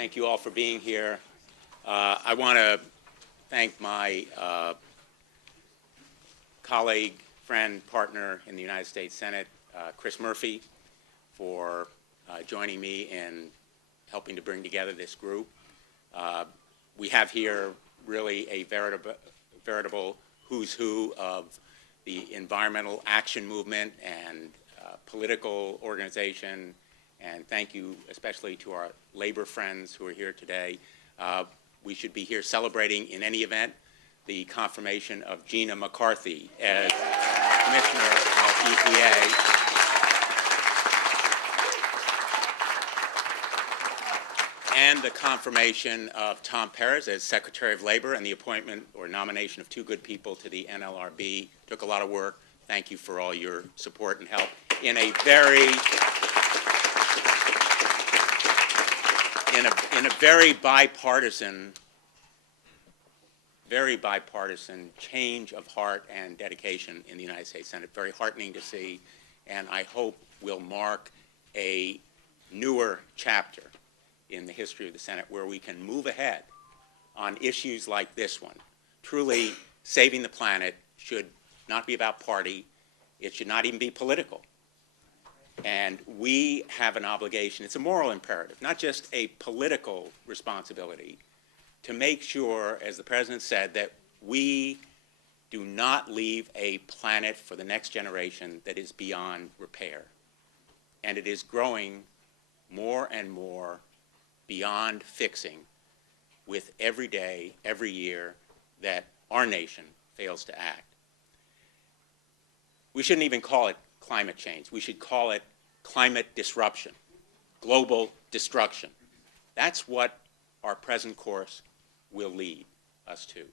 Thank you all for being here. I want to thank my colleague, friend, partner in the United States Senate, Chris Murphy, for joining me in helping to bring together this group. We have here really a veritable who's who of the environmental action movement and political organization, and thank you especially to our labor friends who are here today. We should be here celebrating, in any event, the confirmation of Gina McCarthy as Commissioner of EPA. And the confirmation of Tom Perez as Secretary of Labor, and the appointment or nomination of two good people to the NLRB. Took a lot of work. Thank you for all your support and help in a very bipartisan change of heart and dedication in the United States Senate. Very heartening to see, and I hope will mark a newer chapter in the history of the Senate where we can move ahead on issues like this one. Truly, saving the planet should not be about party. It should not even be political. And we have an obligation, it's a moral imperative, not just a political responsibility, to make sure, as the President said, that we do not leave a planet for the next generation that is beyond repair. And it is growing more and more beyond fixing with every day, every year that our nation fails to act. We shouldn't even call it climate change. We should call it climate disruption, global destruction. That's what our present course will lead us to.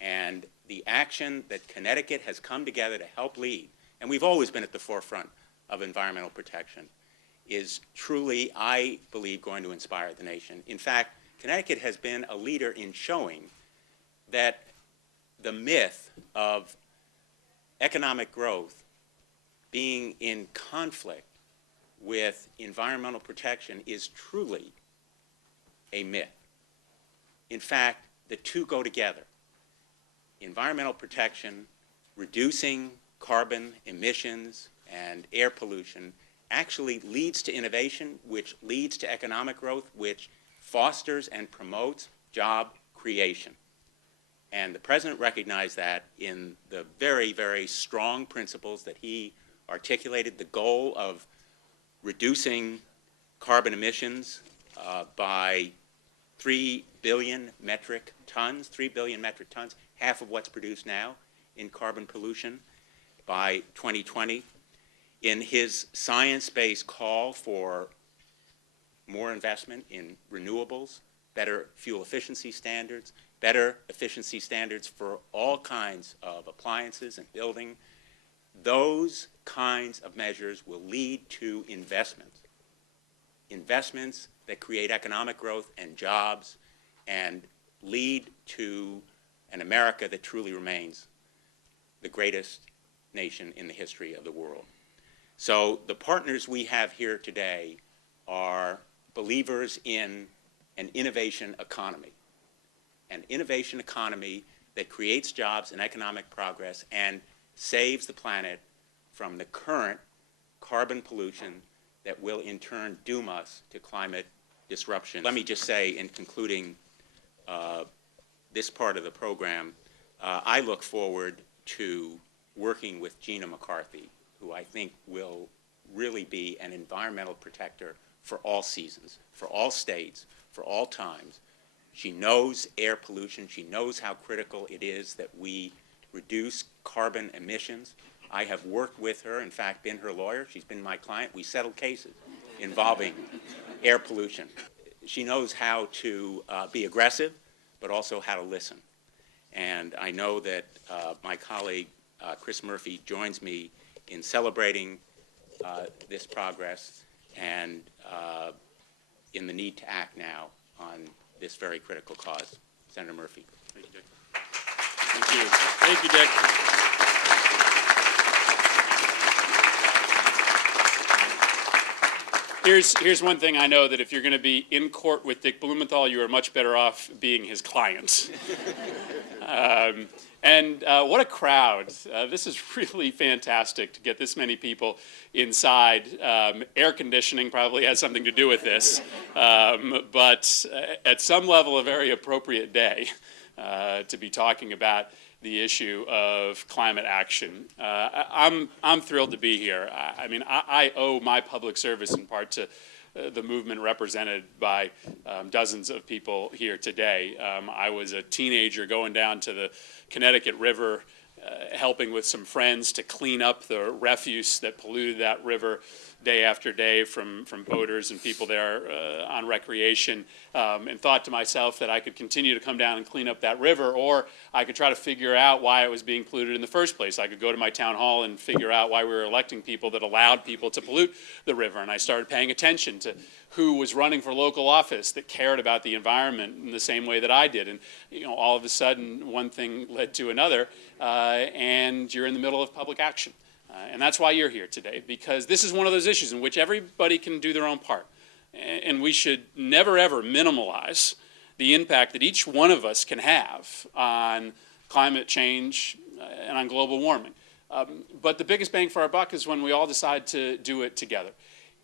And the action that Connecticut has come together to help lead, and we've always been at the forefront of environmental protection, is truly, I believe, going to inspire the nation. In fact, Connecticut has been a leader in showing that the myth of economic growth being in conflict with environmental protection is truly a myth. In fact, the two go together. Environmental protection, reducing carbon emissions and air pollution, actually leads to innovation, which leads to economic growth, which fosters and promotes job creation. And the President recognized that in the very, very strong principles that he articulated, the goal of reducing carbon emissions by 3 billion metric tons, half of what's produced now in carbon pollution by 2020. In his science-based call for more investment in renewables, better fuel efficiency standards, better efficiency standards for all kinds of appliances and building, those kinds of measures will lead to investments that create economic growth and jobs and lead to an America that truly remains the greatest nation in the history of the world. So the partners we have here today are believers in an innovation economy that creates jobs and economic progress and saves the planet from the current carbon pollution that will in turn doom us to climate disruption. Let me just say, in concluding this part of the program, I look forward to working with Gina McCarthy, who I think will really be an environmental protector for all seasons, for all states, for all times. She knows air pollution. She knows how critical it is that we reduce carbon emissions. I have worked with her, in fact, been her lawyer. She's been my client. We settled cases involving air pollution. She knows how to be aggressive, but also how to listen. And I know that my colleague, Chris Murphy, joins me in celebrating this progress and in the need to act now on this very critical cause. Senator Murphy. Thank you, Dick. Thank you. Thank you, Dick. Here's one thing I know, that if you're going to be in court with Dick Blumenthal, you are much better off being his client. What a crowd. This is really fantastic to get this many people inside. Air conditioning probably has something to do with this, but at some level a very appropriate day to be talking about the issue of climate action. I'm thrilled to be here. I owe my public service in part to the movement represented by dozens of people here today. I was a teenager going down to the Connecticut River, helping with some friends to clean up the refuse that polluted that river day after day from boaters and people there on recreation, and thought to myself that I could continue to come down and clean up that river, or I could try to figure out why it was being polluted in the first place. I could go to my town hall and figure out why we were electing people that allowed people to pollute the river, and I started paying attention to who was running for local office that cared about the environment in the same way that I did. And all of a sudden, one thing led to another, and you're in the middle of public action. And that's why you're here today, because this is one of those issues in which everybody can do their own part. And we should never, ever minimalize the impact that each one of us can have on climate change and on global warming. But the biggest bang for our buck is when we all decide to do it together.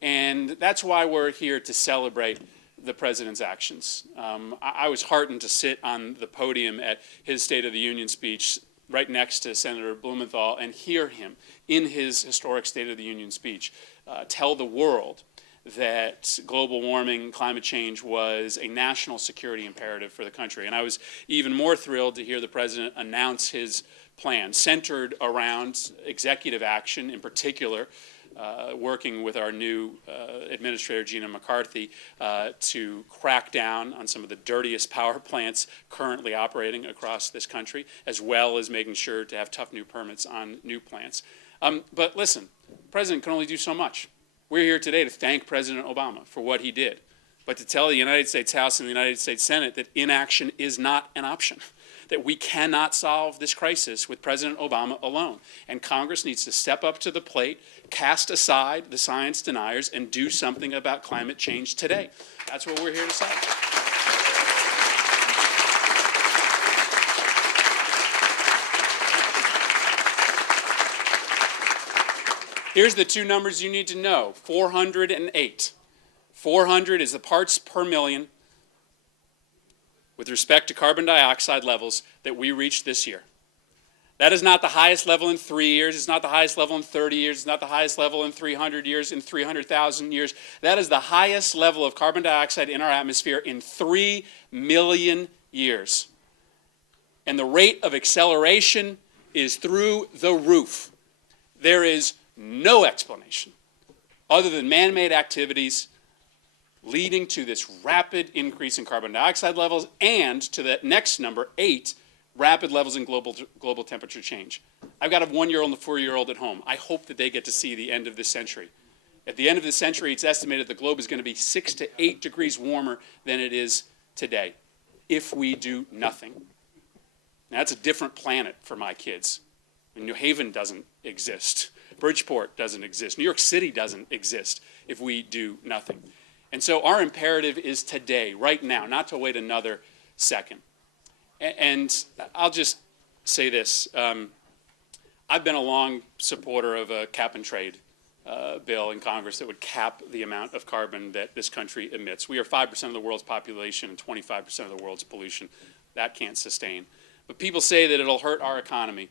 And that's why we're here to celebrate the President's actions. I was heartened to sit on the podium at his State of the Union speech right next to Senator Blumenthal and hear him in his historic State of the Union speech tell the world that global warming, climate change was a national security imperative for the country. And I was even more thrilled to hear the President announce his plan, centered around executive action, in particular working with our new Administrator, Gina McCarthy, to crack down on some of the dirtiest power plants currently operating across this country, as well as making sure to have tough new permits on new plants. But listen, the President can only do so much. We're here today to thank President Obama for what he did, but to tell the United States House and the United States Senate that inaction is not an option, that we cannot solve this crisis with President Obama alone. And Congress needs to step up to the plate, cast aside the science deniers, and do something about climate change today. That's what we're here to say. Here's the two numbers you need to know: 408. 400 is the parts per million with respect to carbon dioxide levels that we reached this year. That is not the highest level in 3 years. It's not the highest level in 30 years. It's not the highest level in 300 years, in 300,000 years. That is the highest level of carbon dioxide in our atmosphere in 3 million years. And the rate of acceleration is through the roof. There is no explanation other than man-made activities leading to this rapid increase in carbon dioxide levels, and to that next number, 8, rapid levels in global temperature change. I've got a 1-year-old and a 4-year-old at home. I hope that they get to see the end of this century. At the end of this century, it's estimated the globe is going to be 6 to 8 degrees warmer than it is today if we do nothing. Now, that's a different planet for my kids. New Haven doesn't exist. Bridgeport doesn't exist. New York City doesn't exist if we do nothing. And so our imperative is today, right now, not to wait another second. And I'll just say this. I've been a long supporter of a cap and trade bill in Congress that would cap the amount of carbon that this country emits. We are 5% of the world's population and 25% of the world's pollution. That can't sustain. But people say that it'll hurt our economy.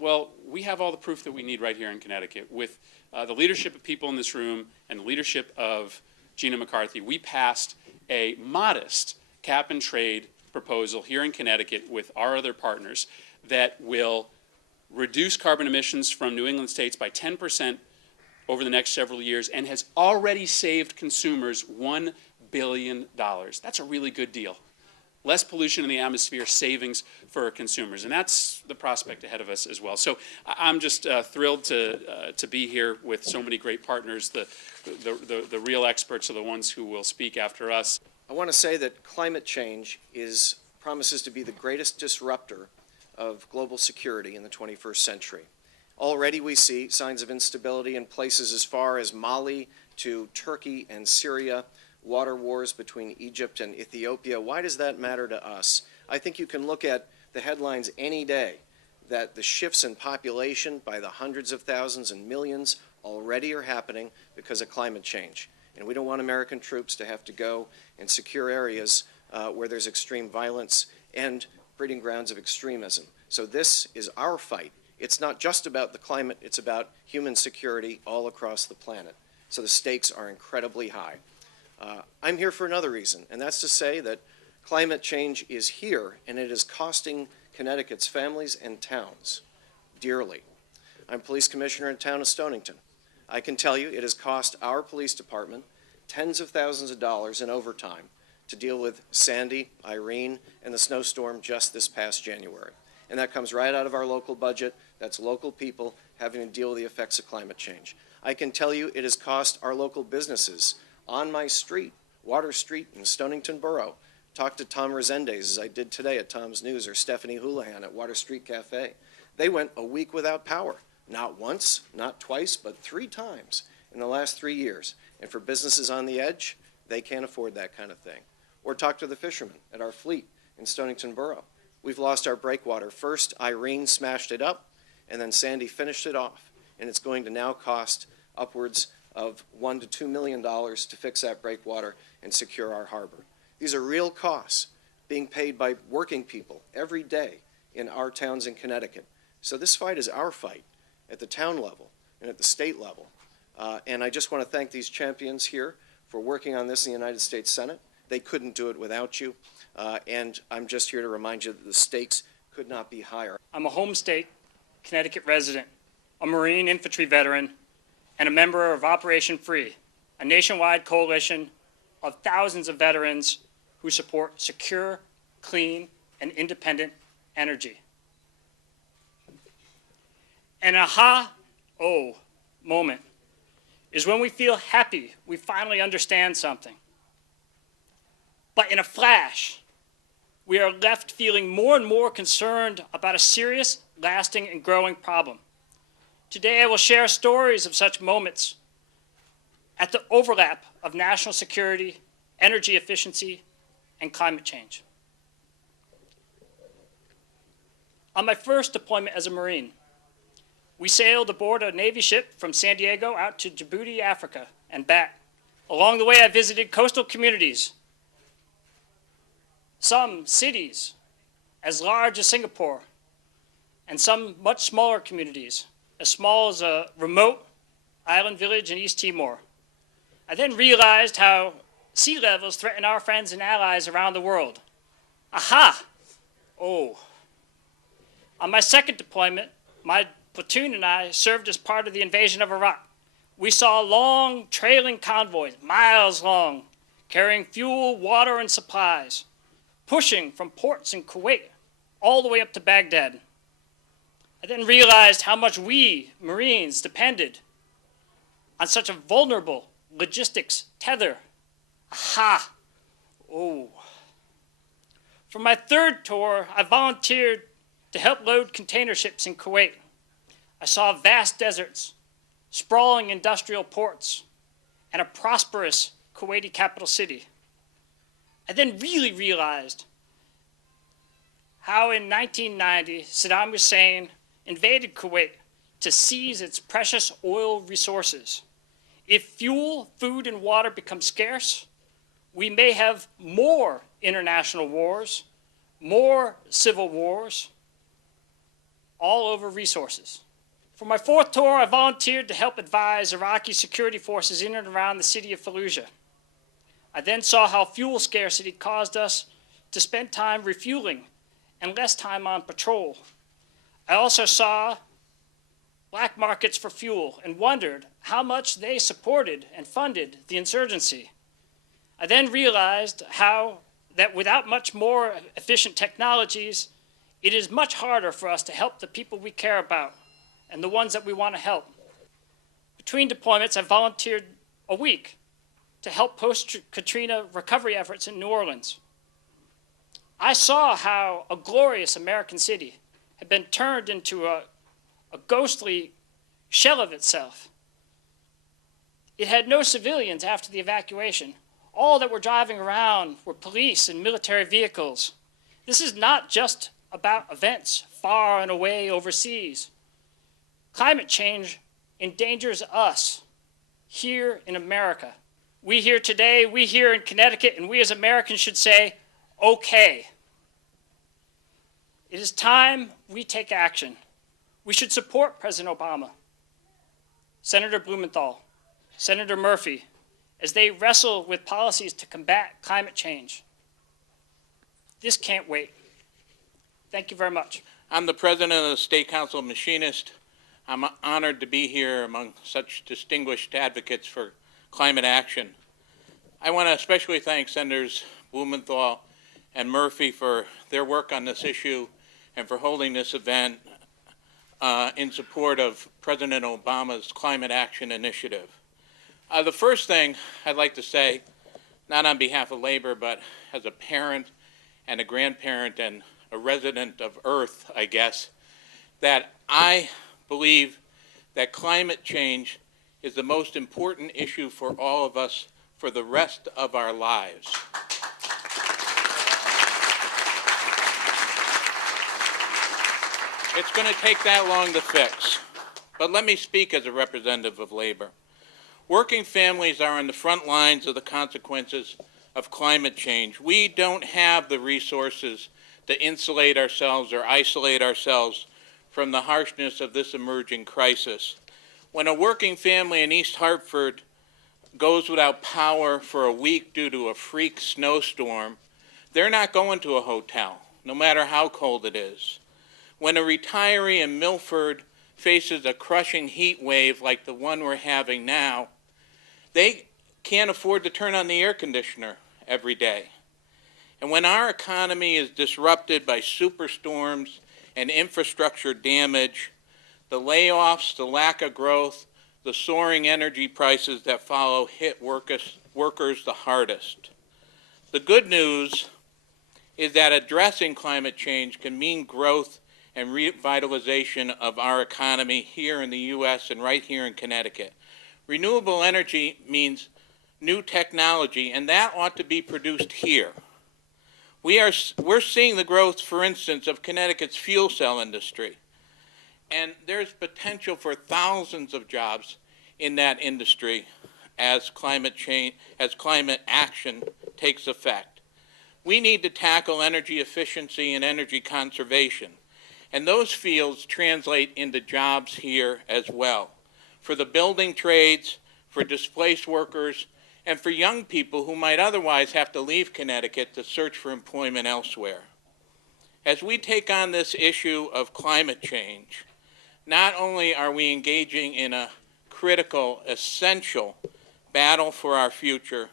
Well, we have all the proof that we need right here in Connecticut. With the leadership of people in this room and the leadership of Gina McCarthy, we passed a modest cap and trade proposal here in Connecticut with our other partners that will reduce carbon emissions from New England states by 10% over the next several years, and has already saved consumers $1 billion. That's a really good deal. Less pollution in the atmosphere, savings for consumers, and that's the prospect ahead of us as well. So I'm just thrilled to be here with so many great partners. The real experts are the ones who will speak after us. I want to say that climate change promises to be the greatest disruptor of global security in the 21st century. Already we see signs of instability in places as far as Mali to Turkey and Syria, water wars between Egypt and Ethiopia. Why does that matter to us? I think you can look at the headlines any day that the shifts in population by the hundreds of thousands and millions already are happening because of climate change. And we don't want American troops to have to go and secure areas where there's extreme violence and breeding grounds of extremism. So this is our fight. It's not just about the climate, it's about human security all across the planet. So the stakes are incredibly high. I'm here for another reason, and that's to say that climate change is here, and it is costing Connecticut's families and towns dearly. I'm police commissioner in the town of Stonington. I can tell you it has cost our police department tens of thousands of dollars in overtime to deal with Sandy, Irene, and the snowstorm just this past January. And that comes right out of our local budget. That's local people having to deal with the effects of climate change. I can tell you it has cost our local businesses on my street, Water Street in Stonington Borough. Talked to Tom Resendez, as I did today at Tom's News, or Stephanie Houlihan at Water Street Cafe. They went a week without power. Not once, not twice, but 3 times in the last 3 years. And for businesses on the edge, they can't afford that kind of thing. Or talk to the fishermen at our fleet in Stonington Borough. We've lost our breakwater. First, Irene smashed it up, and then Sandy finished it off. And it's going to now cost upwards of $1 to $2 million to fix that breakwater and secure our harbor. These are real costs being paid by working people every day in our towns in Connecticut. So this fight is our fight at the town level and at the state level. And I just want to thank these champions here for working on this in the United States Senate. They couldn't do it without you. And I'm just here to remind you that the stakes could not be higher. I'm a home state Connecticut resident, a Marine infantry veteran, and a member of Operation Free, a nationwide coalition of thousands of veterans who support secure, clean, and independent energy. An aha-oh moment is when we feel happy we finally understand something. But in a flash, we are left feeling more and more concerned about a serious, lasting, and growing problem. Today I will share stories of such moments at the overlap of national security, energy efficiency, and climate change. On my first deployment as a Marine, we sailed aboard a Navy ship from San Diego out to Djibouti, Africa, and back. Along the way, I visited coastal communities, some cities as large as Singapore, and some much smaller communities, as small as a remote island village in East Timor. I then realized how sea levels threaten our friends and allies around the world. Aha! Oh. On my second deployment, my platoon and I served as part of the invasion of Iraq. We saw long, trailing convoys, miles long, carrying fuel, water, and supplies, pushing from ports in Kuwait all the way up to Baghdad. I then realized how much we, Marines, depended on such a vulnerable logistics tether. Aha! Oh. For my third tour, I volunteered to help load container ships in Kuwait. I saw vast deserts, sprawling industrial ports, and a prosperous Kuwaiti capital city. I then really realized how in 1990 Saddam Hussein invaded Kuwait to seize its precious oil resources. If fuel, food, and water become scarce, we may have more international wars, more civil wars, all over resources. For my fourth tour, I volunteered to help advise Iraqi security forces in and around the city of Fallujah. I then saw how fuel scarcity caused us to spend time refueling and less time on patrol. I also saw black markets for fuel and wondered how much they supported and funded the insurgency. I then realized how that without much more efficient technologies, it is much harder for us to help the people we care about and the ones that we want to help. Between deployments, I volunteered a week to help post-Katrina recovery efforts in New Orleans. I saw how a glorious American city had been turned into a a ghostly shell of itself. It had no civilians after the evacuation. All that were driving around were police and military vehicles. This is not just about events far and away overseas. Climate change endangers us here in America. We here today, we here in Connecticut, and we as Americans should say, okay. It is time we take action. We should support President Obama, Senator Blumenthal, Senator Murphy, as they wrestle with policies to combat climate change. This can't wait. Thank you very much. I'm the president of the State Council of Machinists. I'm honored to be here among such distinguished advocates for climate action. I want to especially thank Senators Blumenthal and Murphy for their work on this issue and for holding this event in support of President Obama's climate action initiative. The first thing I'd like to say, not on behalf of labor, but as a parent and a grandparent and a resident of Earth, I guess, that I believe that climate change is the most important issue for all of us for the rest of our lives. It's going to take that long to fix. But let me speak as a representative of labor. Working families are on the front lines of the consequences of climate change. We don't have the resources to insulate ourselves or isolate ourselves from the harshness of this emerging crisis. When a working family in East Hartford goes without power for a week due to a freak snowstorm, they're not going to a hotel, no matter how cold it is. When a retiree in Milford faces a crushing heat wave like the one we're having now, they can't afford to turn on the air conditioner every day. And when our economy is disrupted by superstorms and infrastructure damage, the layoffs, the lack of growth, the soaring energy prices that follow hit workers the hardest. The good news is that addressing climate change can mean growth and revitalization of our economy here in the U.S. and right here in Connecticut. Renewable energy means new technology, and that ought to be produced here. We're seeing the growth, for instance, of Connecticut's fuel cell industry, and there's potential for thousands of jobs in that industry as climate action takes effect. We need to tackle energy efficiency and energy conservation. And those fields translate into jobs here as well, for the building trades, for displaced workers, and for young people who might otherwise have to leave Connecticut to search for employment elsewhere. As we take on this issue of climate change, not only are we engaging in a critical, essential battle for our future,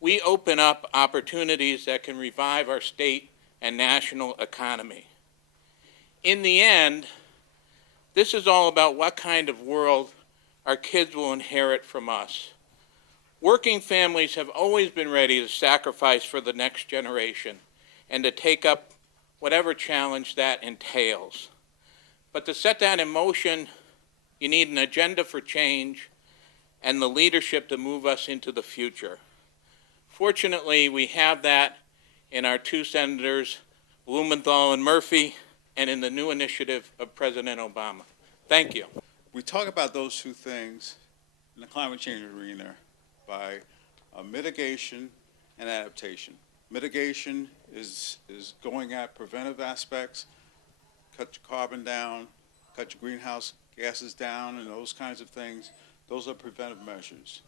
we open up opportunities that can revive our state and national economy. In the end, this is all about what kind of world our kids will inherit from us. Working families have always been ready to sacrifice for the next generation and to take up whatever challenge that entails. But to set that in motion, you need an agenda for change and the leadership to move us into the future. Fortunately, we have that in our two senators, Blumenthal and Murphy, and in the new initiative of President Obama. Thank you. We talk about those two things in the climate change arena by mitigation and adaptation. Mitigation is going at preventive aspects, cut your carbon down, cut your greenhouse gases down, and those kinds of things. Those are preventive measures.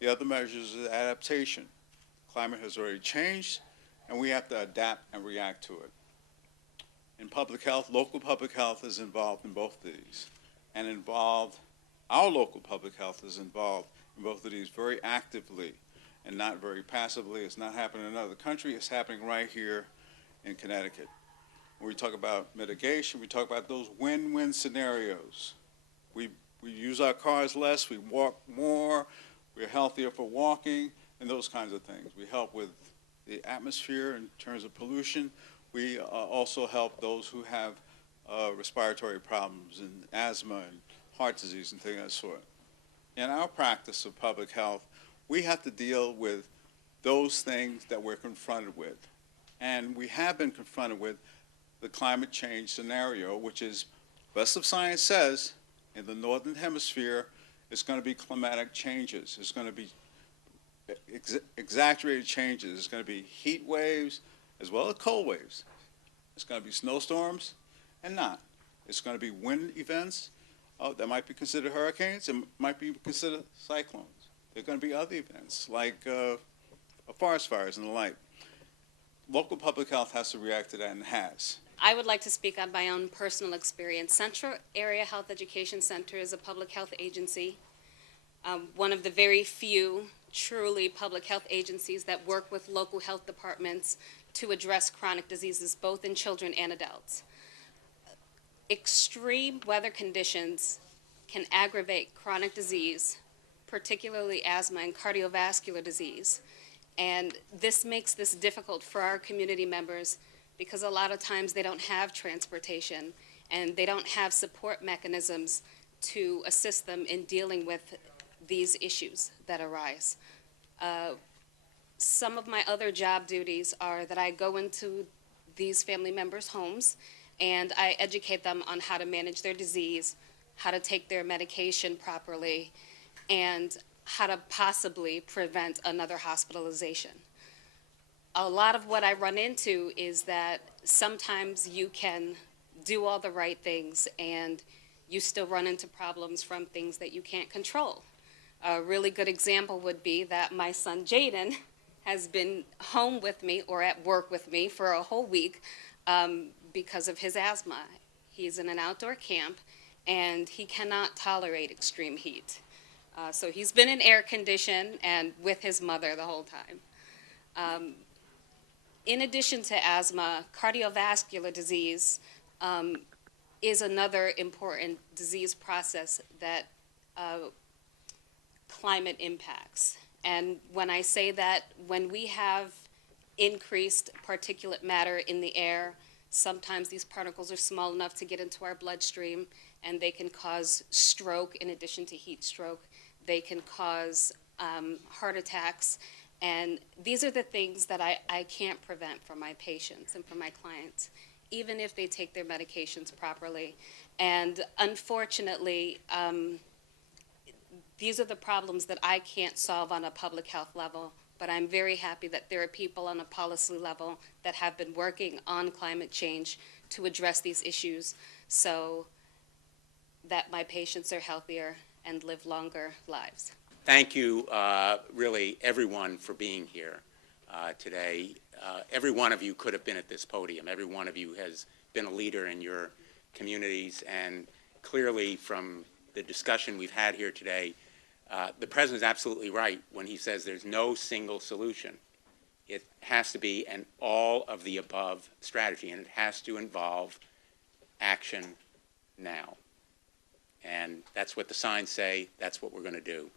The other measures is adaptation. Climate has already changed, and we have to adapt and react to it. In public health, local public health is involved in both of these, and our local public health is involved in both of these very actively and not very passively. It's not happening in another country, it's happening right here in Connecticut. When we talk about mitigation, we talk about those win-win scenarios. We use our cars less, we walk more, we're healthier for walking, and those kinds of things. We help with the atmosphere in terms of pollution. We also help those who have respiratory problems and asthma and heart disease and things of that sort. In our practice of public health, we have to deal with those things that we're confronted with. And we have been confronted with the climate change scenario, which is, best of science says, in the northern hemisphere, it's going to be climatic changes. It's going to be exaggerated changes. It's going to be heat waves as well as cold waves. It's going to be snowstorms and not. It's going to be wind events that might be considered hurricanes and might be considered cyclones. There are going to be other events like forest fires and the like. Local public health has to react to that and has. I would like to speak on my own personal experience. Central Area Health Education Center is a public health agency, one of the very few truly public health agencies that work with local health departments to address chronic diseases, both in children and adults. Extreme weather conditions can aggravate chronic disease, particularly asthma and cardiovascular disease. And this makes this difficult for our community members because a lot of times they don't have transportation and they don't have support mechanisms to assist them in dealing with these issues that arise. Some of my other job duties are that I go into these family members' homes and I educate them on how to manage their disease, how to take their medication properly, and how to possibly prevent another hospitalization. A lot of what I run into is that sometimes you can do all the right things and you still run into problems from things that you can't control. A really good example would be that my son Jaden has been home with me or at work with me for a whole week because of his asthma. He's in an outdoor camp and he cannot tolerate extreme heat. So he's been in air condition and with his mother the whole time. In addition to asthma, cardiovascular disease is another important disease process that climate impacts. And when I say that, when we have increased particulate matter in the air, sometimes these particles are small enough to get into our bloodstream and they can cause stroke in addition to heat stroke. They can cause heart attacks. And these are the things that I can't prevent from my patients and from my clients, even if they take their medications properly. And unfortunately, these are the problems that I can't solve on a public health level, but I'm very happy that there are people on a policy level that have been working on climate change to address these issues so that my patients are healthier and live longer lives. Thank you, really, everyone, for being here today. Every one of you could have been at this podium. Every one of you has been a leader in your communities, and clearly from the discussion we've had here today, the President is absolutely right when he says there's no single solution. It has to be an all-of-the-above strategy, and it has to involve action now. And that's what the signs say. That's what we're going to do.